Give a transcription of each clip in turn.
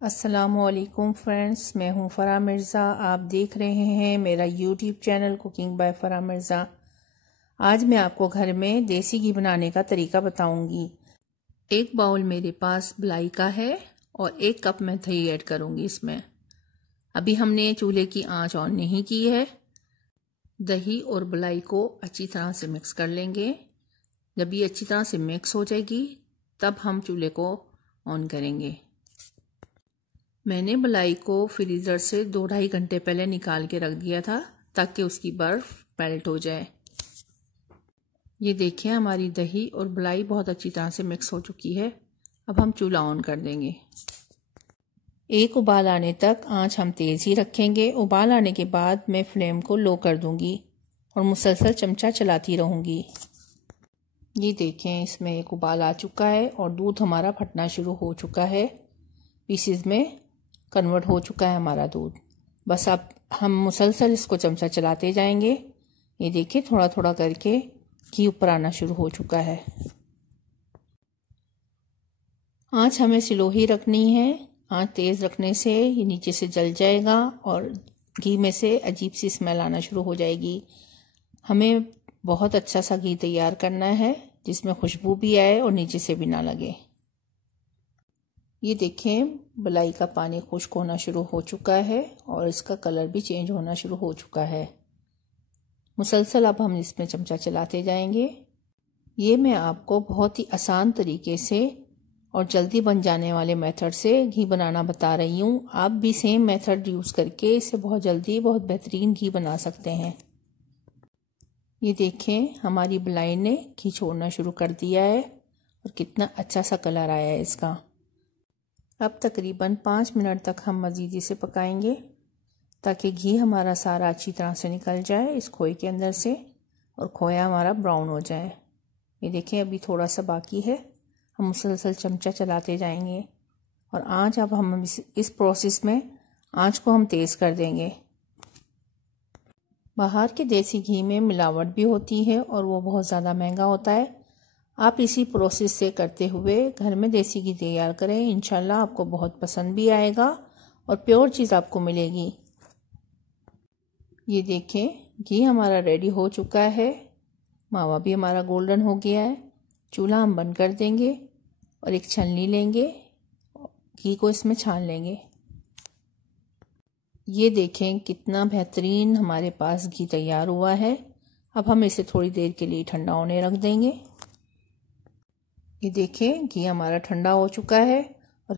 अस्सलामुअलैकुम फ्रेंड्स, मैं हूं फ़राह मिर्ज़ा। आप देख रहे हैं मेरा YouTube channel cooking by Farah Mirza. आज मैं आपको घर में देसी घी बनाने का तरीका बताऊंगी। एक बाउल मेरे पास मलाई का है और 1 कप मैं दही ऐड करूंगी इसमें। अभी हमने चूल्हे की आंच ऑन नहीं की है। दही और मलाई को अच्छी तरह से मिक्स कर लेंगे। जब ये अच्छी तरह से मिक्स हो जाएगी तब हम चूल्हे को ऑन करेंगे। मैंने मलाई को फ्रीज़र से 2-2.5 घंटे पहले निकाल के रख दिया था ताकि उसकी बर्फ़ मेल्ट हो जाए। ये देखिए, हमारी दही और मलाई बहुत अच्छी तरह से मिक्स हो चुकी है। अब हम चूल्हा ऑन कर देंगे। एक उबाल आने तक आंच हम तेज़ ही रखेंगे। उबाल आने के बाद मैं फ्लेम को लो कर दूंगी और मुसलसल चमचा चलाती रहूंगी। ये देखें, इसमें एक उबाल आ चुका है और दूध हमारा फटना शुरू हो चुका है। पीसेस में कन्वर्ट हो चुका है हमारा दूध। बस अब हम मुसलसल इसको चमचा चलाते जाएंगे। ये देखिए, थोड़ा थोड़ा करके घी ऊपर आना शुरू हो चुका है। आंच हमें स्लो ही रखनी है। आंच तेज़ रखने से ये नीचे से जल जाएगा और घी में से अजीब सी स्मेल आना शुरू हो जाएगी। हमें बहुत अच्छा सा घी तैयार करना है जिसमें खुशबू भी आए और नीचे से भी ना लगे। ये देखें, मलाई का पानी खुश्क होना शुरू हो चुका है और इसका कलर भी चेंज होना शुरू हो चुका है। मुसलसल अब हम इसमें चमचा चलाते जाएंगे। ये मैं आपको बहुत ही आसान तरीके से और जल्दी बन जाने वाले मेथड से घी बनाना बता रही हूँ। आप भी सेम मेथड यूज़ करके इससे बहुत जल्दी बहुत बेहतरीन घी बना सकते हैं। ये देखें, हमारी मलाई ने घी छोड़ना शुरू कर दिया है और कितना अच्छा सा कलर आया है इसका। अब तकरीबन 5 मिनट तक हम मज़ीद इसे पकाएंगे ताकि घी हमारा सारा अच्छी तरह से निकल जाए इस खोए के अंदर से और खोया हमारा ब्राउन हो जाए। ये देखें, अभी थोड़ा सा बाकी है। हम मुसलसल चमचा चलाते जाएंगे और आंच अब हम इस प्रोसेस में आंच को हम तेज़ कर देंगे। बाहर के देसी घी में मिलावट भी होती है और वो बहुत ज़्यादा महंगा होता है। आप इसी प्रोसेस से करते हुए घर में देसी घी तैयार करें। इंशाल्लाह आपको बहुत पसंद भी आएगा और प्योर चीज़ आपको मिलेगी। ये देखें, घी हमारा रेडी हो चुका है। मावा भी हमारा गोल्डन हो गया है। चूल्हा हम बंद कर देंगे और एक छलनी लेंगे, घी को इसमें छान लेंगे। ये देखें, कितना बेहतरीन हमारे पास घी तैयार हुआ है। अब हम इसे थोड़ी देर के लिए ठंडा होने रख देंगे। ये देखें, घी हमारा ठंडा हो चुका है और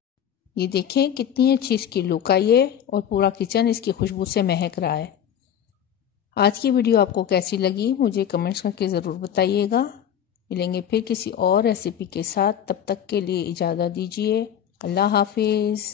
ये देखें कितनी अच्छी इसकी लुक आई है और पूरा किचन इसकी खुशबू से महक रहा है। आज की वीडियो आपको कैसी लगी मुझे कमेंट्स करके ज़रूर बताइएगा। मिलेंगे फिर किसी और रेसिपी के साथ। तब तक के लिए इजाज़त दीजिए। अल्लाह हाफिज़।